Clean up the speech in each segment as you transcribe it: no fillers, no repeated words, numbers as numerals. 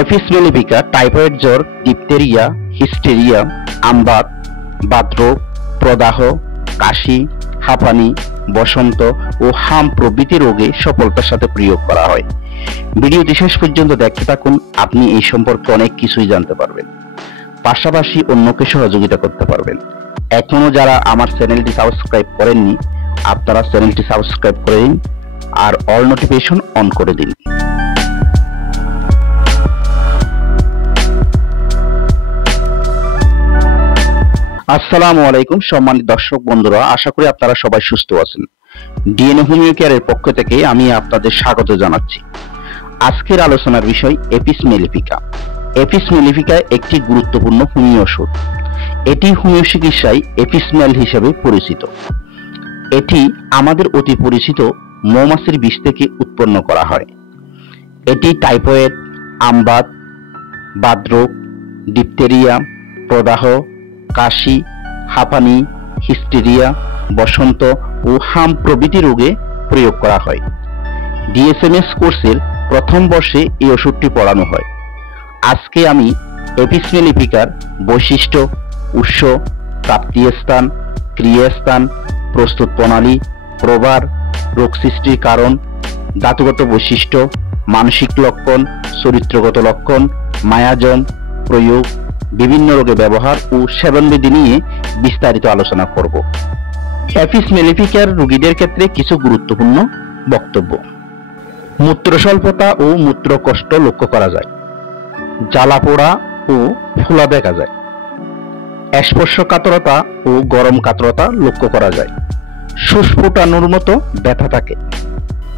এফিস mellifica typhoid জ্বর, diphtheria, hysteria, আমবাত, বাতরোগ, প্রদাহ, কাশি, হাঁপানি, বসন্ত ও হাম প্রভৃতি রোগে সফলতার সাথে প্রয়োগ করা হয়। ভিডিওটি শেষ পর্যন্ত দেখতে থাকুন, আপনি এই সম্পর্কে অনেক কিছুই জানতে পারবেন, পাশাপাশি অন্যকে সহযোগিতা করতে পারবেন। এখনো যারা আমার চ্যানেলটি সাবস্ক্রাইব করেননি, আপনারা চ্যানেলটি সাবস্ক্রাইব করে দিন আর অল নোটিফিকেশন অন করে দিন। আসসালামু আলাইকুম সম্মানিত দর্শক বন্ধুরা, আশা করি আপনারা সবাই সুস্থ আছেন। ডিএনএ হোমিও কেয়ারের পক্ষ থেকে আমি আপনাদের স্বাগত জানাচ্ছি। আজকের আলোচনার বিষয় এপিস মেলিফিকা। এপিস মেলিফিকা একটি গুরুত্বপূর্ণ হোমিও ওষুধ। এটি হোমিও চিকিৎসায় এপিসমেল হিসেবে পরিচিত। এটি আমাদের অতি পরিচিত মৌমাছির বিষ থেকে উৎপন্ন করা হয়। এটি টাইফয়েড, আমবাত, বাতরোগ, ডিপথেরিয়া, প্রদাহ, কাশি, হাঁপানি, হিস্টেরিয়া, বসন্ত ও হাম প্রভৃতি রোগে প্রয়োগ করা হয়। ডিএসএমএস কোর্সের প্রথম বর্ষে এই ওষুধটি পড়ানো হয়। আজকে আমি এপিস মেলিফিকার বৈশিষ্ট্য, উৎস, প্রাপ্তিস্থান, ক্রিয়াস্থান, প্রস্তুত প্রণালী, প্রভার, রোগ সৃষ্টির কারণ, ধাতুগত বৈশিষ্ট্য, মানসিক লক্ষণ, চরিত্রগত লক্ষণ, মায়াজম, প্রয়োগ, বিভিন্ন রোগে ব্যবহার ও সেবনবিধি নিয়ে বিস্তারিত আলোচনা করব। এপিস মেলিফিকার রোগীদের ক্ষেত্রে কিছু গুরুত্বপূর্ণ বক্তব্য। মূত্র স্বল্পতা ও মূত্র কষ্ট লক্ষ্য করা যায়। জ্বালা পোড়া ও ফোলা দেখা যায়। স্পর্শকাতরতা ও গরম কাতরতা লক্ষ্য করা যায়। সুস্ফুটানোর মতো ব্যথা থাকে।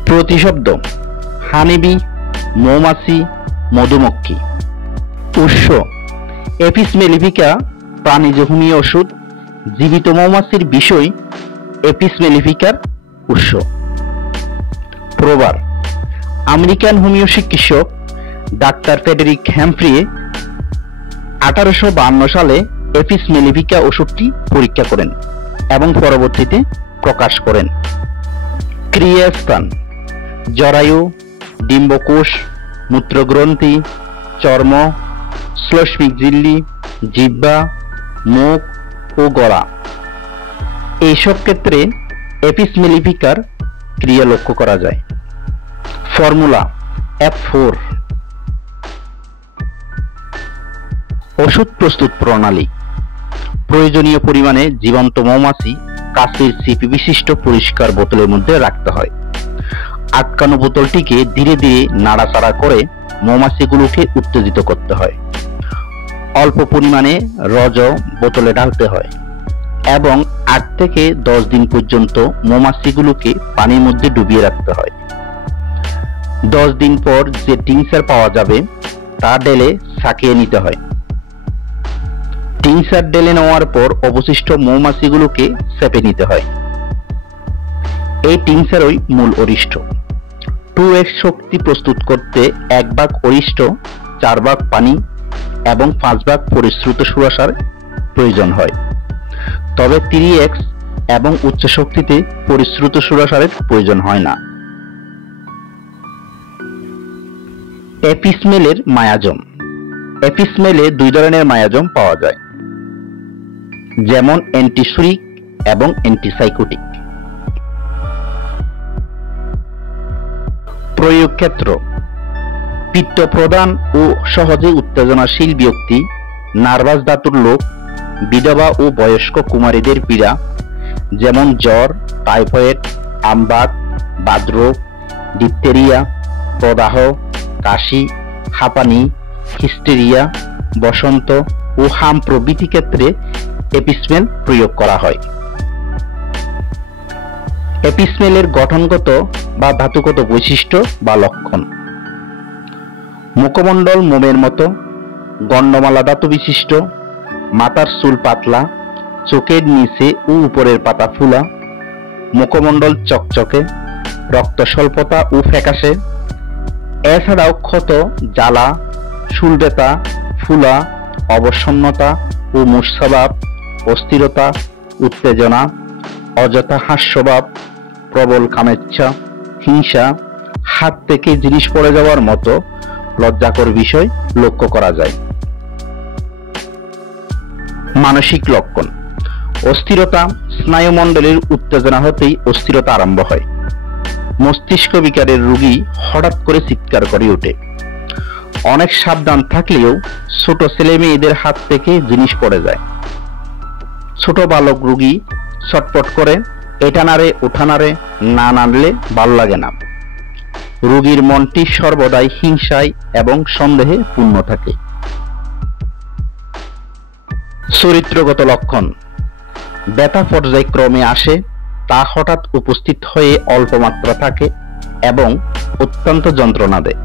প্রতিশব্দ: হানিবি, মৌমাছি, মধুমক্ষী। উৎস: এপিস মেলিফিকা প্রাণীজ হোমিও ওষুধ। জীবিত মৌমাছির বিষয় এপিস মেলিফিকার উৎস। প্রভার: আমেরিকান হোমিও চিকিৎসক ডাক্তার ফ্রেডেরিক হ্যামফ্রি 1852 সালে এপিস মেলিফিকা ওষুধটি পরীক্ষা করেন এবং পরবর্তীতে প্রকাশ করেন। ক্রিয়াস্থান: জরায়ু, ডিম্বকোষ, মূত্রগ্রন্থি, চর্ম, শ্লেষ্মিক ঝিল্লি, জিহ্বা, মুখ ও গলা। এইসব ক্ষেত্রে এপিস মেলিফিকার ক্রিয়া লক্ষ্য করা যায়। Formula: F4। ওষুধ প্রস্তুত প্রণালী: প্রয়োজনীয় পরিমাণে জীবন্ত মৌমাছি কাচের চিপি বিশিষ্ট পরিষ্কার বোতলের মধ্যে রাখতে হয়। আটকানো বোতলটিকে ধীরে ধীরে নাড়াচাড়া করে মৌমাছিগুলোকে উত্তেজিত করতে হয়। অল্প পরিমাণে রজ বোতলে ঢালতে হয় এবং 8 থেকে 10 দিন পর্যন্ত মৌমাছিগুলোকে পানির মধ্যে ডুবিয়ে রাখতে হয়। 10 দিন পর যে টিংচার পাওয়া যাবে তা ঢেলে ছাঁকিয়ে নিতে হয়। টিংচার ঢেলে নেওয়ার পর অবশিষ্ট মৌমাছিগুলোকে চেপে নিতে হয়। এই টিংচারই মূল অরিষ্ট। 2x শক্তি প্রস্তুত করতে 1 ভাগ অরিষ্ট, 4 ভাগ পানি এবং 5 ভাগ পরিশ্রুত সুরাসার প্রয়োজন হয়। তবে 3x এবং উচ্চ শক্তিতে পরিশ্রুত সুরাসারের প্রয়োজন হয় না। এপিসমেলের মায়াজম: এপিসমেলে 2 ধরনের মায়াজম পাওয়া যায়, যেমন অ্যান্টিসুরিক এবং অ্যান্টিসাইকোটিক। প্রয়োগ ক্ষেত্র: পিত্ত প্রদান ও সহজে উত্তেজনাশীল ব্যক্তি, নার্ভাস ধাতুর লোক, বিধবা ও বয়স্ক কুমারীদের পীড়া, যেমন জ্বর, টাইফয়েড, আমবাত, বাতরোগ, ডিপথেরিয়া, প্রদাহ, কাশি, হাঁপানি, হিস্টেরিয়া, বসন্ত ও হাম প্রভৃতি ক্ষেত্রে এপিসমেল প্রয়োগ করা হয়। এপিসমেলের গঠনগত বা ধাতুগত বৈশিষ্ট্য বা লক্ষণ: মুখমণ্ডল মোমের মতো, গণ্ডমালা ধাতু বিশিষ্ট, মাথার চুল পাতলা, চোখের নিচে ও উপরের পাতা ফুলা, মুখমণ্ডল চকচকে, রক্ত স্বল্পতা ও ফ্যাকাশে। এছাড়াও ক্ষত, জ্বালা, চুল ব্যথা, ফুলা, অবসন্নতা ও মূর্ছাভাব, অস্থিরতা, উত্তেজনা, অযথা হাস্যভাব, প্রবল কামেচ্ছা, হিংসা, হাত থেকে জিনিস পড়ে যাওয়ার মতো লজ্জাকর বিষয় লক্ষ্য করা যায়। মানসিক লক্ষণ। অস্থিরতা। স্নায়ুমণ্ডলের উত্তেজনা হতেই অস্থিরতা আরম্ভ হয়। মস্তিষ্ক বিকারের রোগী হঠাৎ করে চিৎকার করে ওঠে। অনেক সাবধান থাকলেও ছোট ছেলে মেয়েদের হাত থেকে জিনিস পড়ে যায়। ছোট বালক রোগী ছটফট করে, এটা নাড়ে ওঠা নাড়ে, না নাড়লে ভালো লাগে না। রোগীর মনটি সর্বদাই হিংসায় এবং সন্দেহে পূর্ণ থাকে। চরিত্রগত লক্ষণ। ব্যথা পর্যায়ক্রমে আসে, তা হঠাৎ উপস্থিত হয়ে অল্প মাত্রা থাকে এবং অত্যন্ত যন্ত্রণা দেয়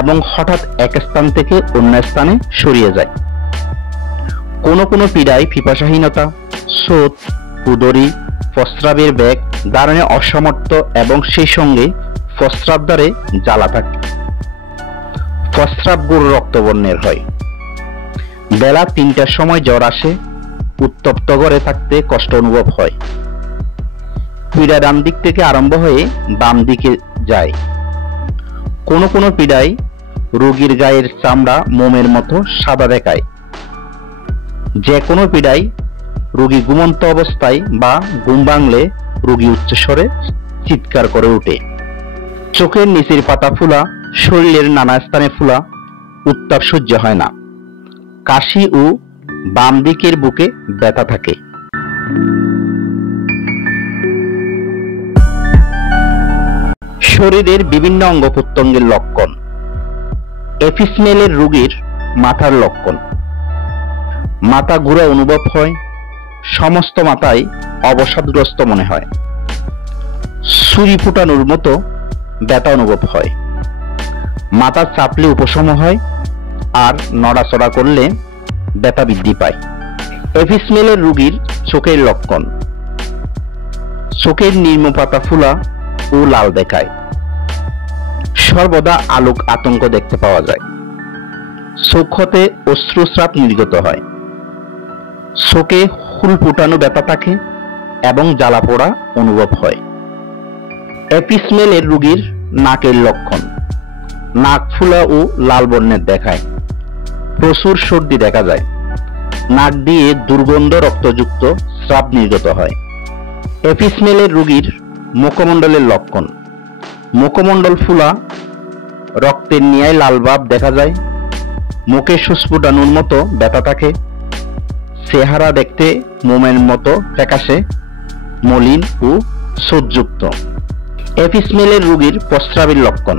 এবং হঠাৎ এক স্থান থেকে অন্য স্থানে সরিয়ে যায়। কোনো কোনো পীড়ায় পিপাসাহীনতা, শোথ, উদরী, প্রস্রাবের বেগ, ধারণে অসমর্থ এবং সেই সঙ্গে প্রস্রাব দ্বারে জ্বালা থাকে। প্রস্রাব গুড় রক্তবর্ণের হয়। বেলা 3টার সময় জ্বর আসে, উত্তপ্ত ঘরে থাকতে কষ্ট অনুভব হয়। পীড়া ডান দিক থেকে আরম্ভ হয়ে বাম দিকে যায়। কোনো কোনো পীড়ায় রোগীর গায়ের চামড়া মোমের মতো সাদা দেখায়। যে কোনো পীড়ায় রোগী ঘুমন্ত অবস্থায় বা ঘুম ভাঙলে রোগী উচ্চস্বরে চিৎকার করে ওঠে। চোখের নিচের পাতা ফোলা, শরীরের নানা স্থানে ফোলা, উত্তাপ সহ্য হয় না। কাশি ও বাম দিকের বুকে ব্যথা থাকে। শরীরের বিভিন্ন অঙ্গ প্রত্যঙ্গের লক্ষণ। এফিসমেলের রোগীর মাথার লক্ষণ। মাথা ঘুরা অনুভব হয়, সমস্ত মাথায় অবসাদগ্রস্ত মনে হয়, ছুরি ফুটানোর মতো ব্যথা অনুভব হয়, মাথা চাপলে উপশম হয় আর নড়াচড়া করলে ব্যথা বৃদ্ধি পায়। এফিসমেলের রোগীর চোখের লক্ষণ। চোখের নিম্ন পাতা ফোলা ও লাল দেখায়, সর্বদা আলোক আতঙ্ক দেখতে পাওয়া যায়, চোখ হতে অশ্রুস্রাব নির্গত হয়, চোখে হুল ফুটানো ব্যথা থাকে এবং জ্বালা পোড়া অনুভব হয়। এফিসমেলের রোগীর নাকের লক্ষণ। নাক ফুলা ও লাল বর্ণের দেখায়, প্রচুর সর্দি দেখা যায়, নাক দিয়ে দুর্গন্ধ রক্তযুক্ত স্রাব নির্গত হয়। এফিসমেলের রোগীর মুখমণ্ডলের লক্ষণ। মুখমণ্ডল ফুলা, রক্তের ন্যায় লাল ভাব দেখা যায়, মুখে সুস্ফুটানোর মতো ব্যথা থাকে, চেহারা দেখতে মোমের মতো ফ্যাকাশে, মলিন ও সোদযুক্ত। এফিসমেলের রোগীর প্রস্রাবের লক্ষণ।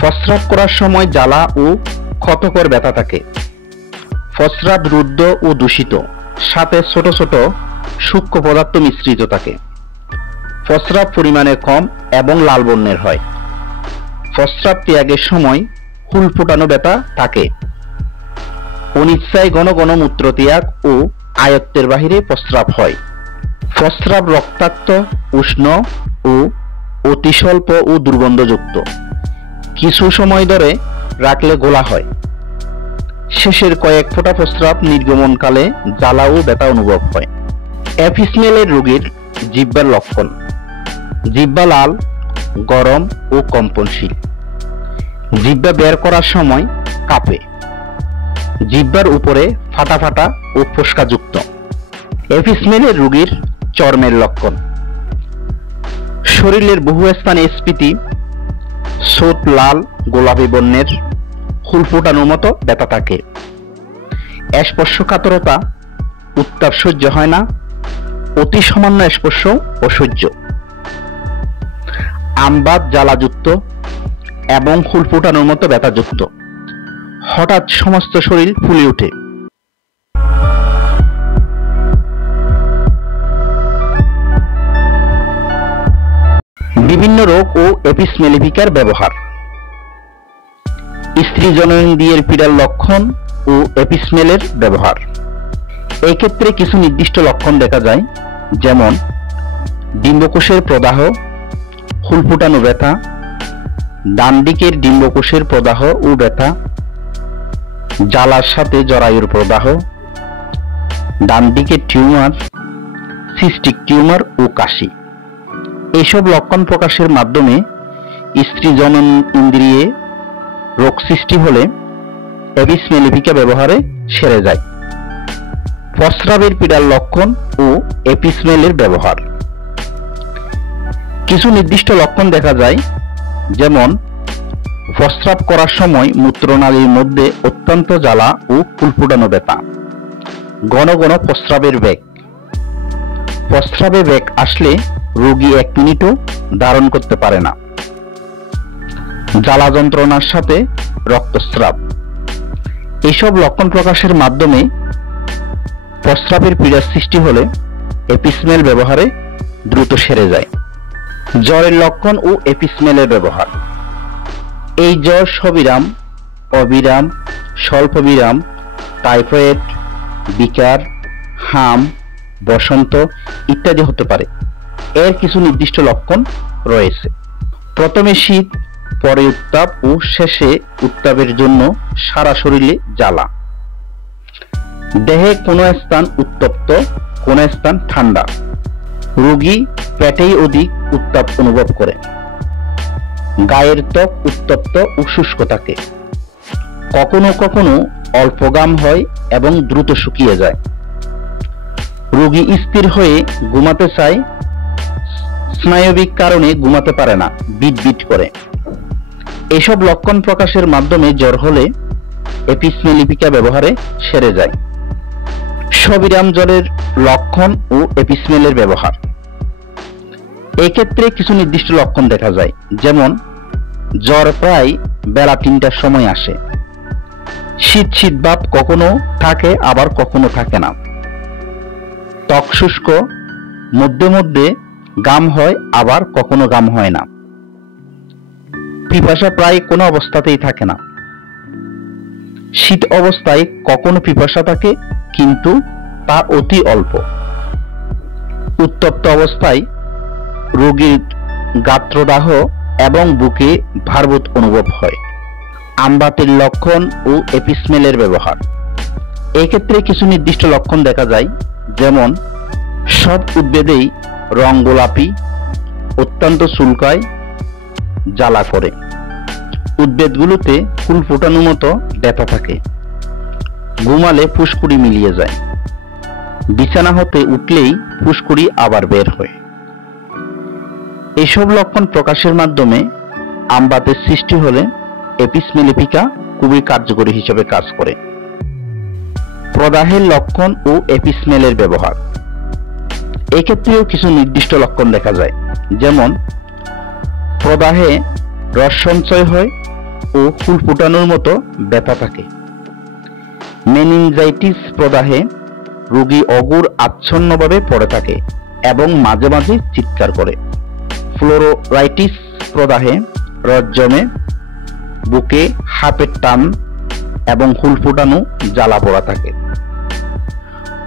প্রস্রাব করার সময় জ্বালা ও ক্ষতকর ব্যথা থাকে, প্রস্রাব রুদ্ধ ও দূষিত, সাথে ছোট ছোট সূক্ষ্ম পদার্থ মিশ্রিত থাকে, প্রস্রাব পরিমাণে কম এবং লাল বর্ণের হয়, প্রস্রাব ত্যাগের সময় হুল ফোটানো ব্যথা থাকে, অনিচ্ছায় ঘন ঘন মূত্র ত্যাগ ও আয়ত্তের বাহিরে প্রস্রাব হয়, প্রস্রাব রক্তাক্ত, উষ্ণ ও অতি স্বল্প ও দুর্গন্ধযুক্ত, কিছু সময় ধরে রাখলে গোলা হয়, শেষের কয়েক ফোঁটা প্রস্রাব নির্গমনকালে জ্বালা ও ব্যথা অনুভব হয়। এফিসমেলের রোগীর জিহ্বার লক্ষণ। জিহ্বা লাল, গরম ও কম্পনশীল, জিহ্বা বের করার সময় কাঁপে, জিহ্বার উপরে ফাটা ফাটা ও ফোস্কাযুক্ত। এফিসমেলের রোগীর চর্মের লক্ষণ। শরীরের বহু স্থানে স্ফীতি, ছোট লাল গোলাপি বর্ণের হুল ফোটানোর মতো ব্যথা থাকে, স্পর্শকাতরতা, উত্তাপ সহ্য হয় না, অতি সামান্য স্পর্শ অসহ্য, আমবাত জ্বালাযুক্ত এবং হুল ফোটানোর মতো ব্যথাযুক্ত, হঠাৎ সমস্ত শরীর ফুলে ওঠে। বিভিন্ন রোগ ও এপিসমেলিফিকার ব্যবহার। স্ত্রী জননেন্দ্রিয়ের পীড়ার লক্ষণ ও এপিসমেলের ব্যবহার। এই ক্ষেত্রে কিছু নির্দিষ্ট লক্ষণ দেখা যায়, যেমন ডিম্বকোষের প্রদাহ, হুল ফোটানো ব্যথা, ডান দিকের ডিম্বকোষের প্রদাহ ও ব্যথা, জ্বালার সাথে জরায়ুর প্রদাহ, ডান দিকের টিউমার, সিস্টিক টিউমার ও কাশি। এইসব লক্ষণ প্রকাশের মাধ্যমে স্ত্রী জনন ইন্দ্রিয়ে রোগ সৃষ্টি হলে এভিস মেলিফিকা ব্যবহারে সেরে যায়। প্রস্রাবের পীড়ার লক্ষণ ও এপিসমেলের ব্যবহার। কিছু নির্দিষ্ট লক্ষণ দেখা যায়, যেমন প্রস্রাব করার সময় মূত্রনালীর মধ্যে অত্যন্ত জ্বালা ও ফুলফুটানো ব্যথা, ঘন ঘন প্রস্রাবের বেগ। প্রস্রাবে বেগ আসলে রোগী 1 মিনিটও ধারণ করতে পারে না। জ্বালা যন্ত্রণার সাথে রক্তস্রাব। এসব লক্ষণ প্রকাশের মাধ্যমে প্রস্রাবের পীড়ার সৃষ্টি হলে এপিসমেল ব্যবহারে দ্রুত সেরে যায়। জ্বরের লক্ষণ ও এপিসমেলের ব্যবহার। এই জ্বর সবিরাম, অবিরাম, স্বল্প বিরাম, টাইফয়েড, বিকার, হাম, বসন্ত ইত্যাদি হতে পারে। এর কিছু নির্দিষ্ট লক্ষণ রয়েছে। প্রথমে শীত, পরে উত্তাপ ও শেষে উত্তাপের জন্য সারা শরীরে জ্বালা। দেহে কোনো স্থান উত্তপ্ত, কোনো স্থান ঠান্ডা। রোগী পেটেই অধিক উত্তাপ অনুভব করে। গায়ের ত্বক উত্তপ্ত ও শুষ্ক থাকে। কখনো কখনো অল্প ঘাম হয় এবং দ্রুত শুকিয়ে যায়। রোগী স্থির হয়ে ঘুমাতে চায়, স্নায়বিক কারণে ঘুমাতে পারে না, বিট করে। এসব লক্ষণ প্রকাশের মাধ্যমে জ্বর হলে এভিস মেলিফিকা ব্যবহারে সেরে যায়। সবিরাম জ্বরের লক্ষণ ও এপিসমেলের ব্যবহার। এক্ষেত্রে কিছু নির্দিষ্ট লক্ষণ দেখা যায়, যেমন জ্বর প্রায় বেলা 3টার সময় আসে। শীত শীত ভাব কখনো থাকে, আবার কখনো থাকে না। ত্বক শুষ্ক, মধ্যে মধ্যে ঘাম হয়, আবার কখনো ঘাম হয় না। পিপাসা প্রায় কোনো অবস্থাতেই থাকে না। শীত অবস্থায় কখনো পিপাসা থাকে, কিন্তু তা অতি অল্প। উত্তপ্ত অবস্থায় রোগীর গাত্রদাহ এবং বুকে ভারবোধ অনুভব হয়। আমবাতের লক্ষণ ও এপিসমেলের ব্যবহার। এক্ষেত্রে কিছু নির্দিষ্ট লক্ষণ দেখা যায়, যেমন সব উদ্ভিদেই রং গোলাপি, অত্যন্ত চুলকায়, জ্বালা করে। উদ্ভিদগুলোতে ফুল ফোটানোর মতো ব্যথা থাকে। ঘুমালে ফুসকুড়ি মিলিয়ে যায়। বিছানা হতে উঠলেই ফুসকুড়ি আবার বের হয়। এসব লক্ষণ প্রকাশের মাধ্যমে আমবাতের সৃষ্টি হলে এভিস মেলিফিকা খুবই কার্যকরী হিসেবে কাজ করে। প্রদাহের লক্ষণ ও এপিসমেলের ব্যবহার। এক্ষেত্রেও কিছু নির্দিষ্ট লক্ষণ দেখা যায়, যেমন প্রদাহে রস সঞ্চয় হয় ও ফুল ফুটানোর মতো ব্যথা থাকে। মেনিনজাইটিস প্রদাহে রোগী অগুর আচ্ছন্নভাবে পড়ে থাকে এবং মাঝে মাঝে চিৎকার করে। ফ্লোরাইটিস প্রদাহে রস জমে, বুকে হাপের টান এবং হুল ফুটানো, জ্বালা পোড়া থাকে।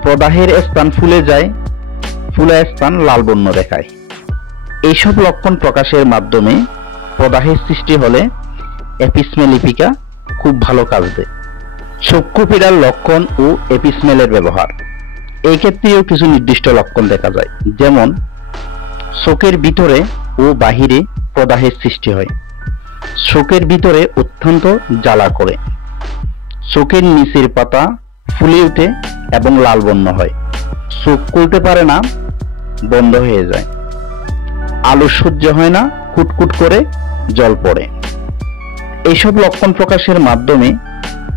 প্রদাহের স্থান ফুলে যায়, ফুলা স্থান লাল বর্ণ দেখায়। এইসব লক্ষণ প্রকাশের মাধ্যমে প্রদাহের সৃষ্টি হলে এভিস মেলিফিকা খুব ভালো কাজ দেয়। চক্ষু পীড়ার লক্ষণ ও এপিসমেলের ব্যবহার। এই ক্ষেত্রেও কিছু নির্দিষ্ট লক্ষণ দেখা যায়, যেমন চোখের ভিতরে ও বাহিরে প্রদাহের সৃষ্টি হয়। চোখের ভিতরে অত্যন্ত জ্বালা করে। চোখের নিচের পাতা ফুলে ওঠে এবং লাল বর্ণ হয়। চোখ খুলতে পারে না, বন্ধ হয়ে যায়। আলো সহ্য হয় না, কুটকুট করে জল পড়ে। এইসব লক্ষণ প্রকাশের মাধ্যমে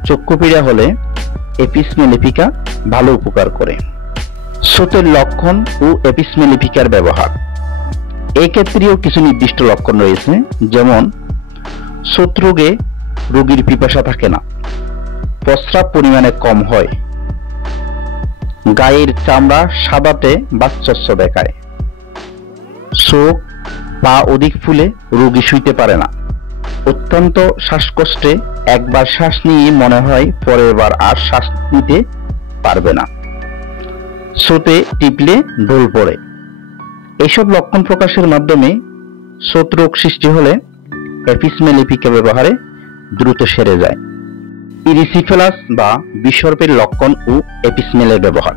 চক্ষু পীড়া হলে এভিস মেলিফিকা ভালো উপকার করে। ছোটের লক্ষণ ও এভিস মেলিফিকার ব্যবহার। এই ক্ষেত্রেও কিছু নির্দিষ্ট লক্ষণ রয়েছে, যেমন ছোট রোগে রোগীর পিপাসা থাকে না, প্রস্রাব পরিমাণে কম হয়, গায়ের চামড়া সাদাটে বা চচ্চ দেখায়, চোখ পা অধিক ফুলে রোগী শুইতে পারে না, অত্যন্ত শ্বাসকষ্টে একবার শ্বাস নিয়ে মনে হয় পরের বার আর শ্বাস নিতে পারবে না, ছোটে টিপলে ঢোল পড়ে। এইসব লক্ষণ প্রকাশের মাধ্যমে ছোট রোগ সৃষ্টি হলে এভিস মেলিফিকা ব্যবহারে দ্রুত সেরে যায়। ইরিসিফেলাস বা বিসর্পের লক্ষণ ও এপিসমেলের ব্যবহার।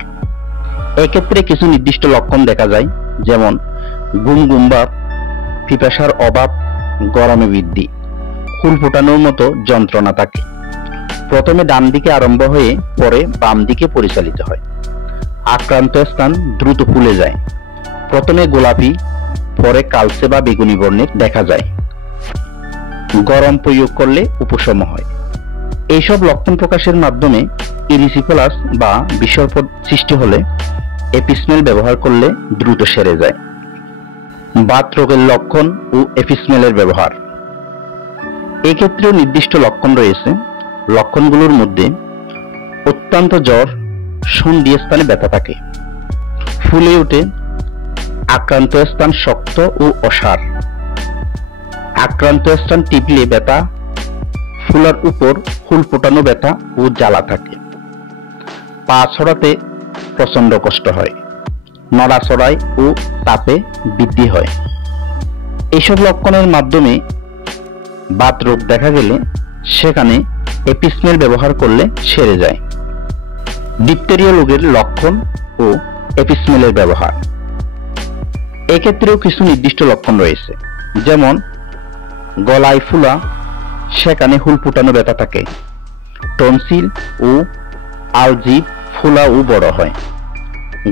এক্ষেত্রে কিছু নির্দিষ্ট লক্ষণ দেখা যায়, যেমন ঘুম ভাব, পিপাসার অভাব, গরমে বৃদ্ধি, ফুল ফোটানোর মতো যন্ত্রণা থাকে। প্রথমে ডান দিকে আরম্ভ হয়ে পরে বাম দিকে পরিচালিত হয়। আক্রান্ত স্থান দ্রুত ফুলে যায়। প্রথমে গোলাপি, পরে কালচে বা বেগুনি বর্ণের দেখা যায়। গরম প্রয়োগ করলে উপশম হয়। এইসব লক্ষণ প্রকাশের মাধ্যমে ইরিসিপেলাস বা বিসর্পদ সৃষ্টি হলে এপিসমেল ব্যবহার করলে দ্রুত সেরে যায়। বাত রোগের লক্ষণ ও এপিসমেলের ব্যবহার। এক্ষেত্রেও নির্দিষ্ট লক্ষণ রয়েছে। লক্ষণগুলোর মধ্যে অত্যন্ত জ্বর, সন্ধি স্থানে ব্যথা থাকে, ফুলে ওঠে, আক্রান্ত স্থান শক্ত ও অসাড়, আক্রান্ত স্থান টিপলে ব্যথা, ফুলার উপর ফুল ফোটানো ব্যথা ও জ্বালা থাকে, পা ছড়াতে প্রচন্ড কষ্ট হয়, নড়াচড়ায় ও তাপে বৃদ্ধি হয়। এইসব লক্ষণের মাধ্যমে বাত রোগ দেখা গেলে সেখানে এপিসমেল ব্যবহার করলে সেরে যায়। ডিপথেরিয়া রোগের লক্ষণ ও এপিসমেলের ব্যবহার। এক্ষেত্রেও কিছু নির্দিষ্ট লক্ষণ রয়েছে, যেমন গলায় ফুলা, সেখানে হুল ফুটানো ব্যথা থাকে, টনসিল ও আলজিভ ফুলা ও বড় হয়,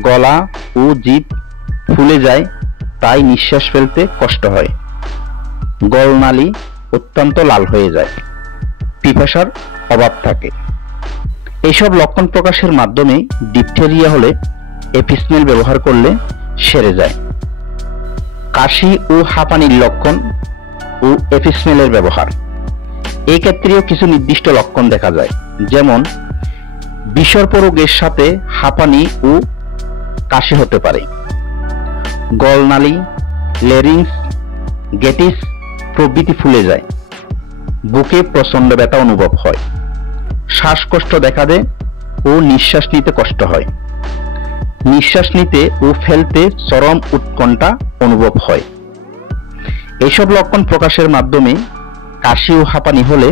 গলা ও জিভ ফুলে যায়, তাই নিঃশ্বাস ফেলতে কষ্ট হয়, গলনালী অত্যন্ত লাল হয়ে যায়, পিপাসার অভাব থাকে। এইসব লক্ষণ প্রকাশের মাধ্যমে ডিপথেরিয়া হলে এপিসমেল ব্যবহার করলে সেরে যায়। কাশি ও হাঁপানির লক্ষণ ও এপিসমেলের ব্যবহার। এই ক্ষেত্রেও কিছু নির্দিষ্ট লক্ষণ দেখা যায়, যেমন বিসর্প রোগের সাথে হাঁপানি ও কাশি হতে পারে, গলনালী, লেরিংস, গেটিস প্রভৃতি ফুলে যায়, বুকে প্রচন্ড ব্যথা অনুভব হয়, শ্বাসকষ্ট দেখা দেয় ও নিঃশ্বাস নিতে কষ্ট হয়, নিঃশ্বাস নিতে ও ফেলতে চরম উৎকণ্ঠা অনুভব হয়। এইসব লক্ষণ প্রকাশের মাধ্যমে কাশি ও হাঁপানি হলে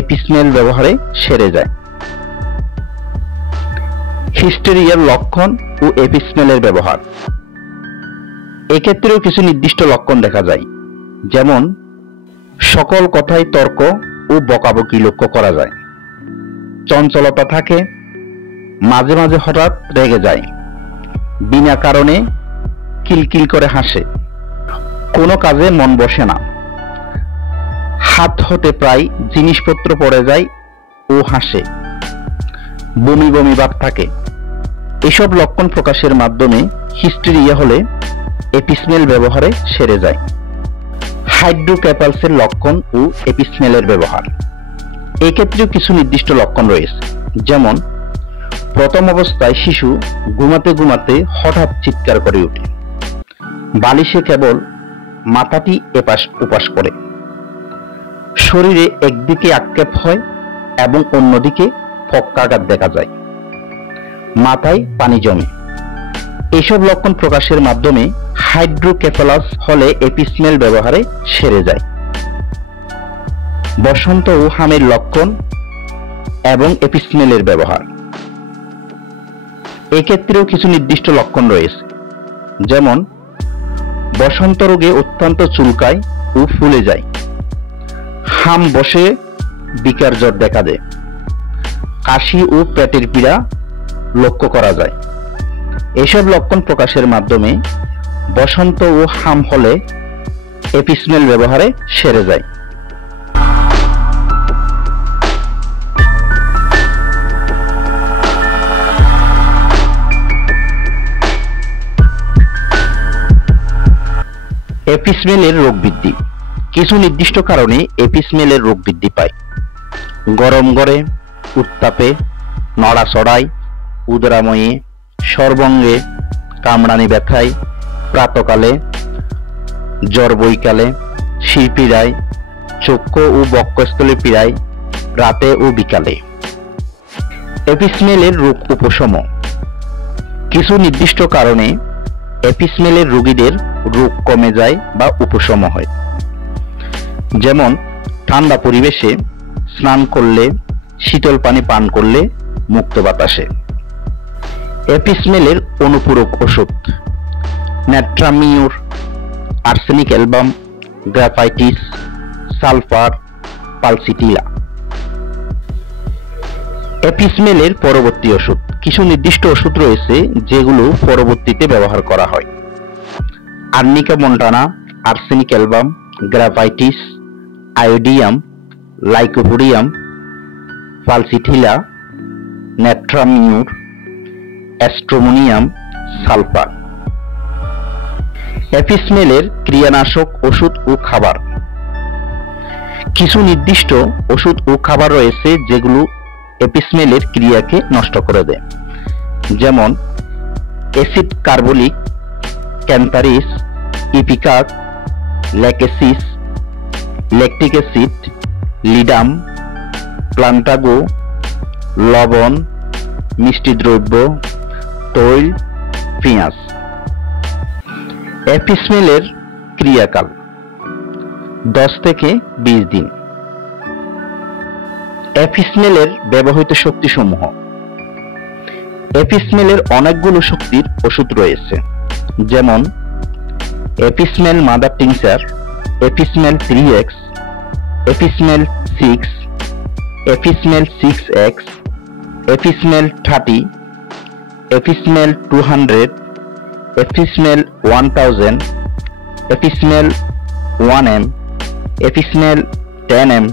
এপিসমেল ব্যবহারে সেরে যায়। হিস্টেরিয়ার লক্ষণ ও এপিসমেলের ব্যবহার। এক্ষেত্রেও কিছু নির্দিষ্ট লক্ষণ দেখা যায়, যেমন সকল কথায় তর্ক ও বকাবকি লক্ষ্য করা যায়, চঞ্চলতা থাকে, মাঝে মাঝে হঠাৎ রেগে যায়, বিনা কারণে কিলকিল করে হাসে, কোনো কাজে মন বসে না, হাত হতে প্রায় জিনিসপত্র পড়ে যায় ও হাসে, বমি বমি ভাব থাকে। এসব লক্ষণ প্রকাশের মাধ্যমে হিস্টেরিয়া হলে এপিসমেল ব্যবহারে সেরে যায়। হাইড্রোকেফালসের লক্ষণ ও এপিসমেলের ব্যবহার। এক্ষেত্রেও কিছু নির্দিষ্ট লক্ষণ রয়েছে, যেমন প্রথম অবস্থায় শিশু ঘুমাতে ঘুমাতে হঠাৎ চিৎকার করে ওঠে, বালিশে কেবল মাথাটি এপাশ ওপাশ করে, শরীরে একদিকে আক্ষেপ হয় এবং অন্যদিকে ফক্কাঘাত দেখা যায়, মাথায় পানি জমে। এসব লক্ষণ প্রকাশের মাধ্যমে হাইড্রোকেফালাস হলে এপিসমেল ব্যবহারে সেরে যায়। বসন্ত ও হামের লক্ষণ এবং এপিসমেলের ব্যবহার। এক্ষেত্রেও কিছু নির্দিষ্ট লক্ষণ রয়েছে, যেমন বসন্ত রোগে অত্যন্ত চুলকায় ও ফুলে যায়, হাম বসে বিকার জ্বর দেখা দেয়, কাশি ও পেটের পীড়া লক্ষ্য করা যায়। এসব লক্ষণ প্রকাশের মাধ্যমে বসন্ত ও হাম হলে এপিসমেল ব্যবহারে সেরে যায়। এপিসমেলের রোগ বৃদ্ধি। কিছু নির্দিষ্ট কারণে এপিসমেলের রোগ বৃদ্ধি পায়। গরম ঘরে, উত্তাপে, নড়াচড়ায়, উদরাময়ে, সর্বঙ্গে, কামড়ানি ব্যথায়, প্রাতকালে, জ্বর বৈকালে, শিরপীড়ায়, চক্ষু ও বক্ষস্থলে পীড়ায়, রাতে ও বিকালে। এপিসমেলের রোগ উপশম। কিছু নির্দিষ্ট কারণে এপিসমেলের রোগীদের রোগ কমে যায় বা উপশম হয়, যেমন ঠান্ডা পরিবেশে স্নান করলে, শীতল পানি পান করলে, মুক্ত বাতাসে। এপিসমেলের অনুপূরক ওষুধ: natrum mur, arsenic album, graphites, sulphur, pulsatilla. এপিসমেলের পরবর্তী ওষুধ। কিছু নির্দিষ্ট ওষুধ রয়েছে যেগুলো পরবর্তীতে ব্যবহার করা হয়। Arnica montana, arsenic album, graphites, iodium, lycopodium, pulsatilla, natrum mur, অ্যাস্ট্রোমোনিয়াম, সালফার। এপিসমেলের ক্রিয়ানাশক ওষুধ ও খাবার। কিছু নির্দিষ্ট ওষুধ ও খাবার রয়েছে যেগুলো এপিসমেলের ক্রিয়াকে নষ্ট করে দেয়, যেমন acid carbolic, cantharis, ipecac, lachesis, lactic acid, ledum, plantago, লবণ, মিষ্টি দ্রব্য, তৈল, পেঁয়াজ। এপিসমেলের ক্রিয়াকাল 10 থেকে 20 দিন। এপিসমেলের ব্যবহৃত শক্তিসমূহ। এপিসমেলের অনেকগুলো শক্তির ওষুধ রয়েছে, যেমন এপিসমেল mother tincture, এপিসমেল 3x, এপিসমেল 6, এপিসমেল 6x, এপিসমেল 30, এপিসমেল 200, এপিসমেল 1000, এপিসমেল 1m, এপিসমেল 10m,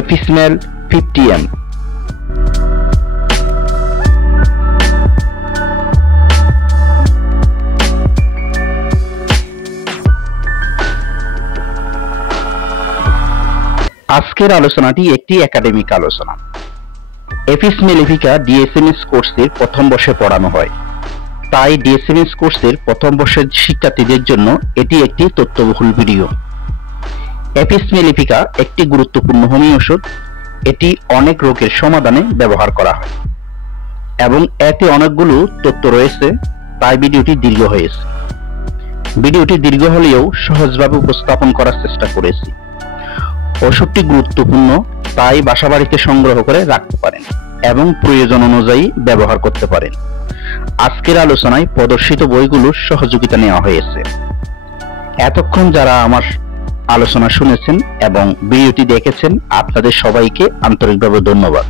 এপিসমেল 50m। আজকের আলোচনাটি একটি একাডেমিক আলোচনা। এপিসমেলিফিকা ডিএসএমএস কোর্সের প্রথম বর্ষে পড়ানো হয়, তাই ডিএসএমএস কোর্সের প্রথম বর্ষের শিক্ষার্থীদের জন্য এটি একটি তথ্যবহুল ভিডিও। এপিসমেলিফিকা একটি গুরুত্বপূর্ণ হোমিও ওষুধ। এটি অনেক রোগের সমাধানে ব্যবহার করা হয় এবং এতে অনেকগুলো তথ্য রয়েছে, তাই ভিডিওটি দীর্ঘ হয়েছে। ভিডিওটি দীর্ঘ হলেও সহজভাবে উপস্থাপন করার চেষ্টা করেছি। ওষুধটি গুরুত্বপূর্ণ, তাই বাসাবাড়িতে সংগ্রহ করে রাখতে পারেন এবং প্রয়োজন অনুযায়ী ব্যবহার করতে পারেন। আজকের আলোচনায় প্রদর্শিত বইগুলোর সহযোগিতা নেওয়া হয়েছে। এতক্ষণ যারা আমার আলোচনা শুনেছেন এবং ভিডিওটি দেখেছেন, আপনাদের সবাইকে আন্তরিকভাবে ধন্যবাদ।